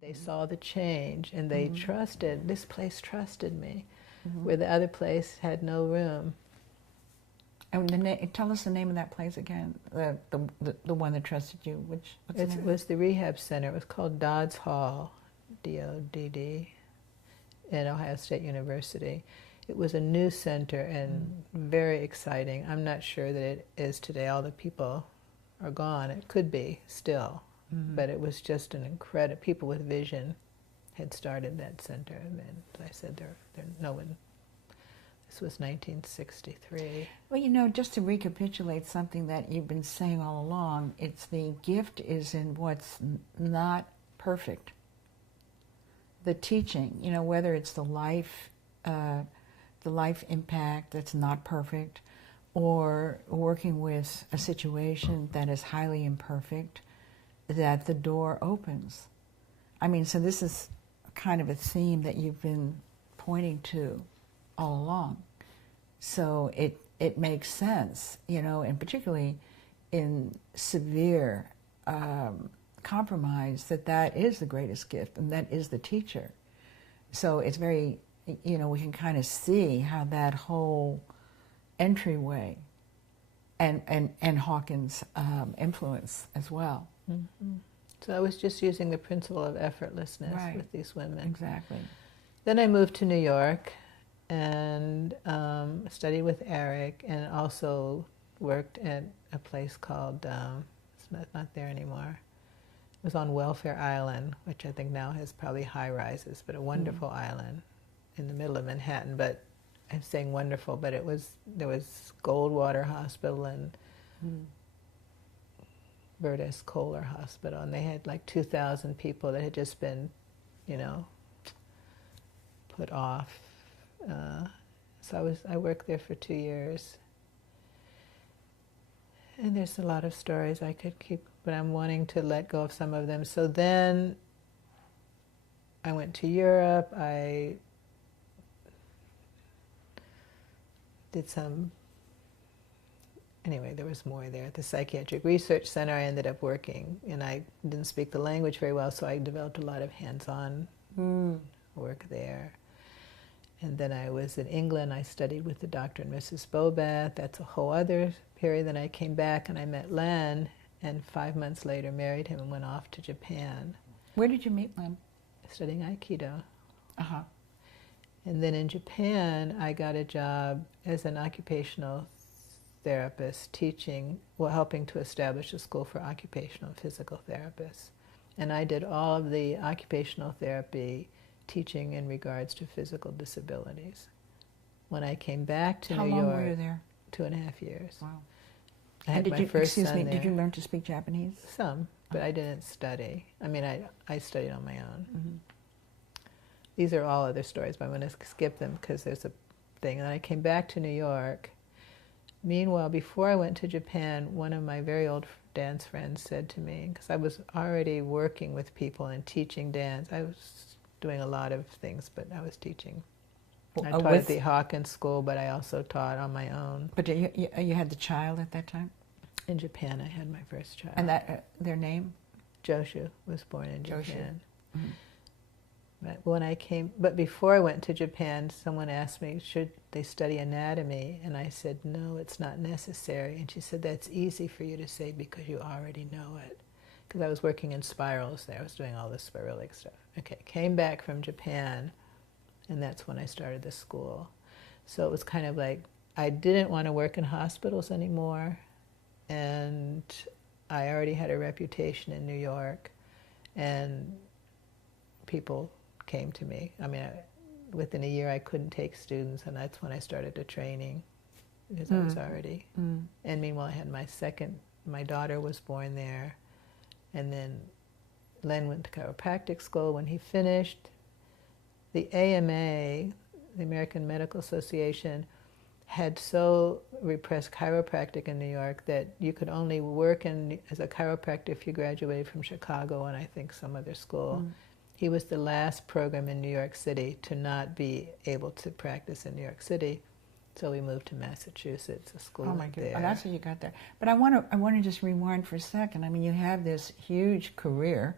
They saw the change, and they trusted, this place trusted me, Mm-hmm. where the other place had no room. And tell us the name of that place again, the one that trusted you. What's the name? It was the rehab center. It was called Dodd's Hall, D-O-D-D, at Ohio State University. It was a new center and very exciting. I'm not sure that it is today. All the people are gone. It could be still, but it was just an incredible. People with vision had started that center, and I said, no one. This was 1963. Well, just to recapitulate something that you've been saying all along, it's the gift is in what's not perfect. The teaching, whether it's the life impact that's not perfect, or working with a situation that is highly imperfect, that the door opens. So this is kind of a theme that you've been pointing to all along. So it makes sense, and particularly in severe compromise, that is the greatest gift, and that is the teacher. So it's very, we can kind of see how that whole entryway and Hawkins' influence as well. Mm-hmm. So I was just using the principle of effortlessness with these women. Exactly. Then I moved to New York and studied with Eric, and also worked at a place called, it's not there anymore. It was on Welfare Island, which I think now has probably high rises, but a wonderful island in the middle of Manhattan. But I'm saying wonderful, but there was Goldwater Hospital and Bertus Kohler Hospital, and they had like 2,000 people that had just been, put off. So I worked there for 2 years. And there's a lot of stories I could keep, but I'm wanting to let go of some of them. So then I went to Europe. I did anyway, there was more there. At the Psychiatric Research Center, I ended up working, and I didn't speak the language very well, so I developed a lot of hands-on work there. And then I was in England. I studied with the Dr. and Mrs. Bobath. That's a whole other period. Then I came back and I met Len, and 5 months later married him and went off to Japan. Where did you meet Len? Studying Aikido. Uh-huh. And then in Japan, I got a job as an occupational therapist helping to establish a school for occupational and physical therapists. And I did all of the occupational therapy teaching in regards to physical disabilities. When I came back to New York... How long were you there? 2.5 years. Wow. I had my first son there. Did you learn to speak Japanese? Some, but I didn't study. I studied on my own. Mm-hmm. These are all other stories, but I'm going to skip them because there's a thing. And then I came back to New York. Meanwhile, before I went to Japan, one of my very old dance friends said to me, because I was already working with people and teaching dance. I was doing a lot of things, but I was teaching. I taught at the Hawkins School, but I also taught on my own. But you had the child at that time? In Japan, I had my first child. And their name? Joshu was born in Japan. Mm-hmm. But before I went to Japan, someone asked me, should they study anatomy? And I said, no, it's not necessary. And she said, that's easy for you to say because you already know it. Because I was working in spirals there. I was doing all this spiralic stuff. Okay, came back from Japan, and that's when I started the school. So it was kind of like, I didn't want to work in hospitals anymore, and I already had a reputation in New York, and people came to me. Within a year I couldn't take students, and that's when I started the training, because I was already... And meanwhile I had my daughter was born there, and then Len went to chiropractic school. When he finished, the AMA, the American Medical Association, had so repressed chiropractic in New York that you could only work as a chiropractor if you graduated from Chicago and I think some other school. He was the last program in New York City to not be able to practice in New York City. So we moved to Massachusetts, a school there. Oh my goodness, that's how you got there. But I want to just rewind for a second. You have this huge career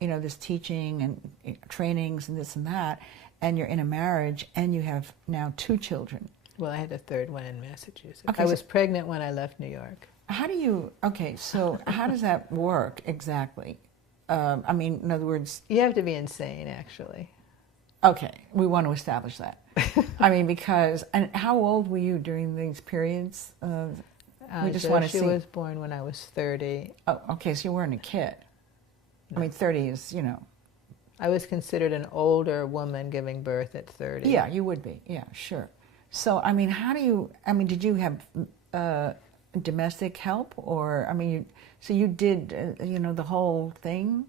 this teaching and trainings and this and that, and you're in a marriage and you have now 2 children. Well, I had a third one in Massachusetts. Okay, I was pregnant when I left New York. So how does that work exactly? I mean, in other words... You have to be insane, actually. Okay, we want to establish that. I mean, because... And how old were you during these periods? We just want to see... She was born when I was 30. Oh, okay, so you weren't a kid. No. I mean, 30 is, I was considered an older woman giving birth at 30. Yeah, you would be. Yeah, sure. So, I mean, did you have domestic help? Or, I mean, so you did, the whole thing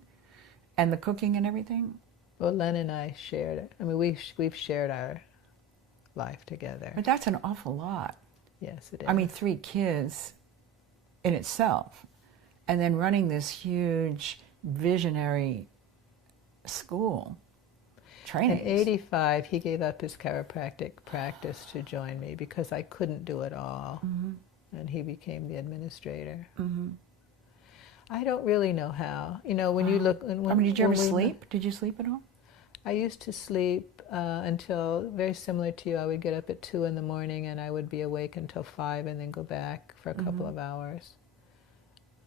and the cooking and everything? Well, Len and I shared it. I mean, we've shared our life together. But that's an awful lot. Yes, it is. I mean, 3 kids in itself. And then running this huge, visionary school. Training. In 85, he gave up his chiropractic practice to join me because I couldn't do it all. Mm-hmm. And he became the administrator. Mm-hmm. I don't really know how. When you look... did you ever sleep? Did you sleep at all? I used to sleep until, very similar to you, I would get up at 2 in the morning and I would be awake until 5 and then go back for a couple of hours.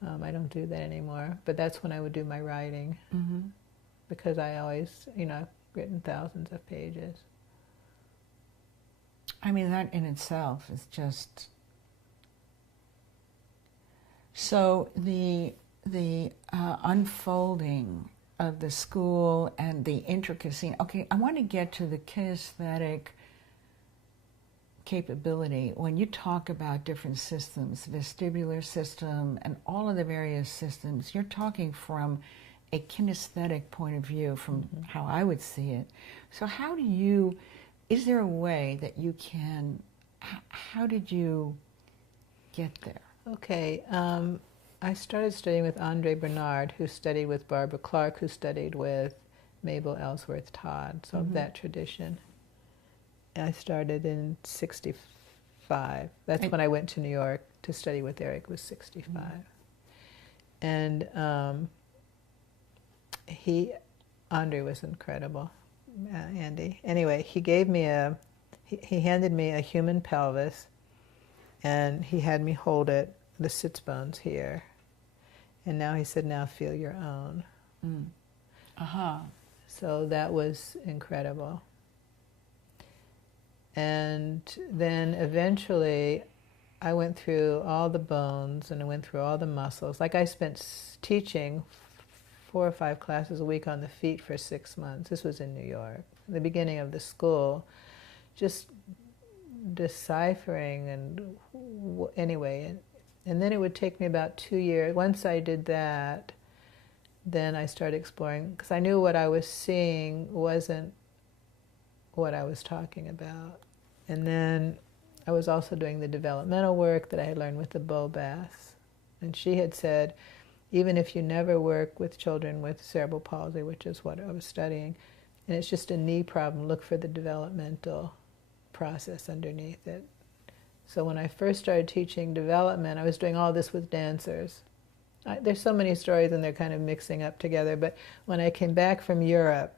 I don't do that anymore. But that's when I would do my writing. Mm-hmm. Because I always, I've written thousands of pages. I mean, that in itself is just... So the unfolding of the school and the intricacy... Okay, I want to get to the kinesthetic capability. When you talk about different systems, vestibular system and all of the various systems, you're talking from a kinesthetic point of view, from how I would see it. So how do you... Is there a way that you can... How did you get there? Okay, I started studying with Andre Bernard, who studied with Barbara Clark, who studied with Mabel Ellsworth Todd, so of that tradition. I started in 65. That's when I went to New York to study with Eric, was 65. And Andre was incredible, Andy. Anyway, he gave me he handed me a human pelvis, and he had me hold it, the sits bones here. And now he said, now feel your own. So that was incredible. And then eventually I went through all the bones and I went through all the muscles. Like I spent teaching 4 or 5 classes a week on the feet for 6 months. This was in New York, the beginning of the school, just deciphering and anyway. And then it would take me about 2 years. Once I did that, then I started exploring, because I knew what I was seeing wasn't what I was talking about. And then I was also doing the developmental work that I had learned with the Bow Bass. And she had said, even if you never work with children with cerebral palsy, which is what I was studying, and it's just a knee problem, look for the developmental process underneath it. So when I first started teaching development, I was doing all this with dancers. There's so many stories and they're kind of mixing up together, but when I came back from Europe,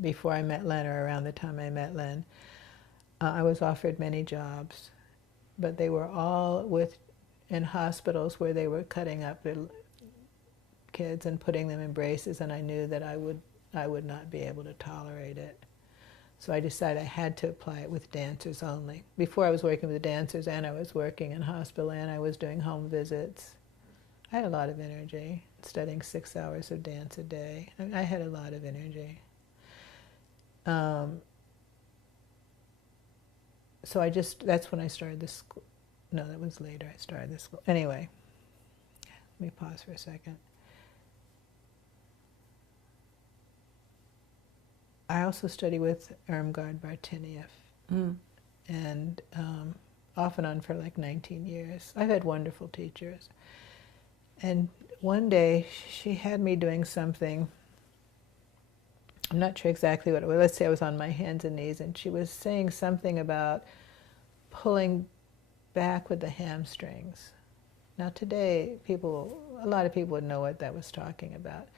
before I met Len, or around the time I met Len, I was offered many jobs, but they were all in hospitals where they were cutting up their kids and putting them in braces, and I knew that I would not be able to tolerate it. So I decided I had to apply it with dancers only. Before I was working with dancers, and I was working in hospital, and I was doing home visits. I had a lot of energy, studying 6 hours of dance a day. I had a lot of energy. So that's when I started this school. No, that was later I started this school. Anyway, let me pause for a second. I also studied with Irmgard Bartinieff, and off and on for like 19 years. I've had wonderful teachers. And one day she had me doing something, I'm not sure exactly what it was. Let's say I was on my hands and knees, and she was saying something about pulling back with the hamstrings. Now today, a lot of people would know what that was talking about.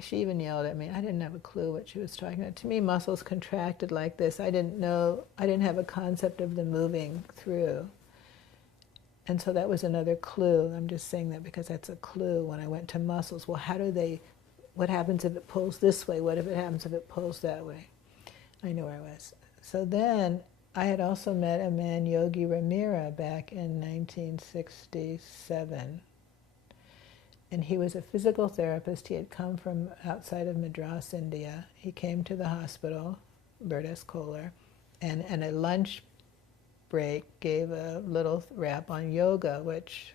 She even yelled at me. I didn't have a clue what she was talking about. To me, muscles contracted like this. I didn't have a concept of them moving through. And so that was another clue. I'm just saying that because that's a clue when I went to muscles. Well, what happens if it pulls this way? What if it happens if it pulls that way? I knew where I was. So then I had also met a man, Yogi Ramira, back in 1967. And he was a physical therapist. He had come from outside of Madras, India. He came to the hospital, Bainbridge Cohen, and at a lunch break gave a little rap on yoga, which,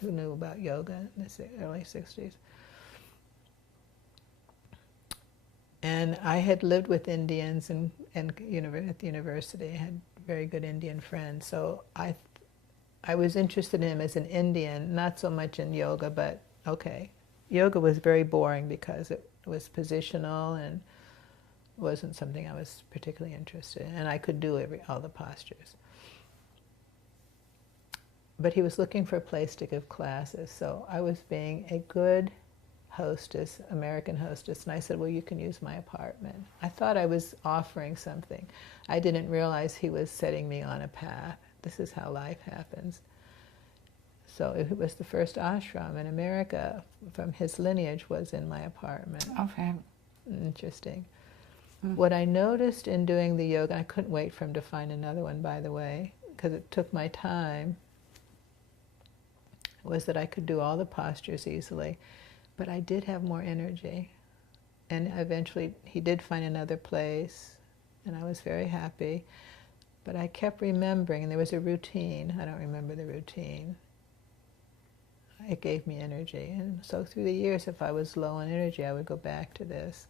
who knew about yoga in the early 60s? And I had lived with Indians and at the university. I had very good Indian friends. So I was interested in him as an Indian, not so much in yoga, but okay. Yoga was very boring because it was positional and wasn't something I was particularly interested in. And I could do all the postures. But he was looking for a place to give classes. So I was being a good hostess, American hostess, and I said, well, you can use my apartment. I thought I was offering something. I didn't realize he was setting me on a path. This is how life happens. So it was the first ashram in America from his lineage was in my apartment. Okay. Interesting. What I noticed in doing the yoga, I couldn't wait for him to find another one, by the way, because it took my time, was that I could do all the postures easily. But I did have more energy. And eventually he did find another place, and I was very happy. But I kept remembering, and there was a routine. I don't remember the routine. It gave me energy. And so through the years, if I was low on energy, I would go back to this.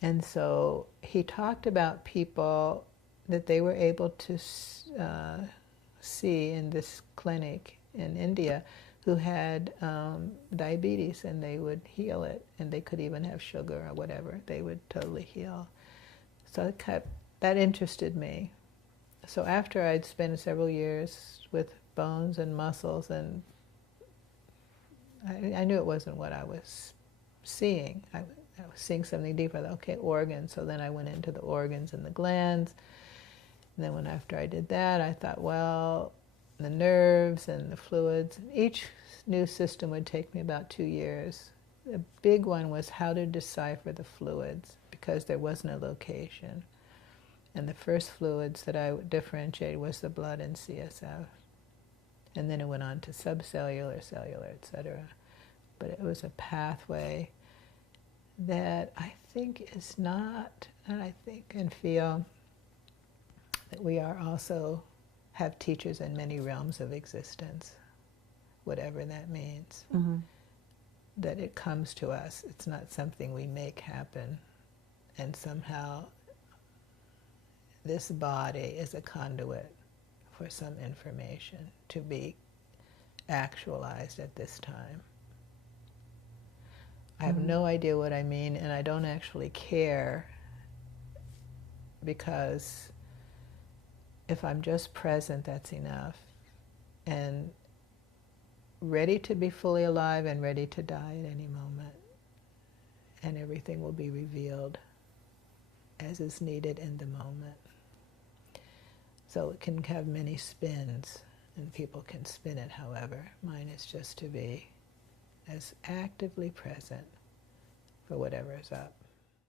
And so he talked about people that they were able to see in this clinic in India who had diabetes, and they would heal it, and they could even have sugar or whatever. They would totally heal. So that interested me. So after I'd spent several years with bones and muscles, and I knew it wasn't what I was seeing. I was seeing something deeper. Okay, organs. So then I went into the organs and the glands. And then after I did that, I thought, well, the nerves and the fluids. Each new system would take me about 2 years. The big one was how to decipher the fluids, because there wasn't a location. And the first fluids that I differentiated was the blood and CSF. And then it went on to subcellular, cellular, etc. But it was a pathway that I think is not, and I think and feel that we are also have teachers in many realms of existence, whatever that means. Mm-hmm. That it comes to us. It's not something we make happen. And somehow this body is a conduit for some information to be actualized at this time. I have no idea what I mean, and I don't actually care, because if I'm just present, that's enough. And ready to be fully alive and ready to die at any moment. And everything will be revealed as is needed in the moment. So it can have many spins, and people can spin it however. Mine is just to be as actively present for whatever is up.